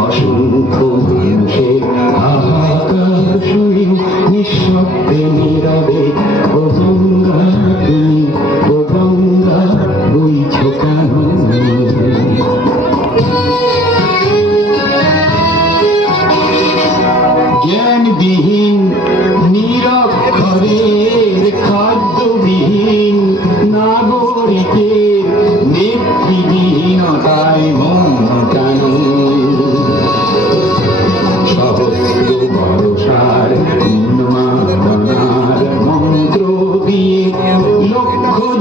অসংখ্য মানুষের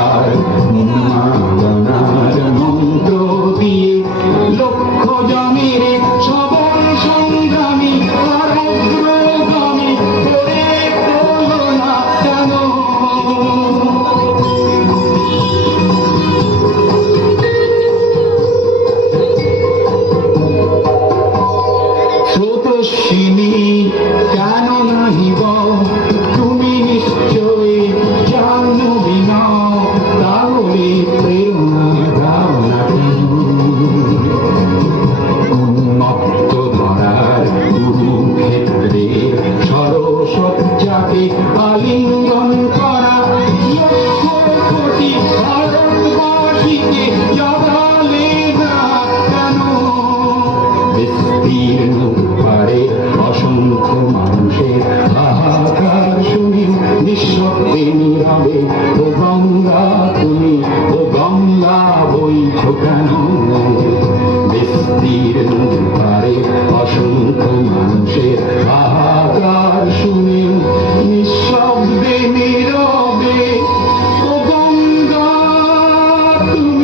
Lord নদীর পারে অসংখ্য মানুষের হাহাকার শুনি নিঃশব্দে নীরবে, ও গঙ্গা, তুমি, ও গঙ্গা, বইছ কেন? অসংখ্য মানুষের হাহাকার শুনি নিঃশব্দে নীরবে, ও গঙ্গা, তুমি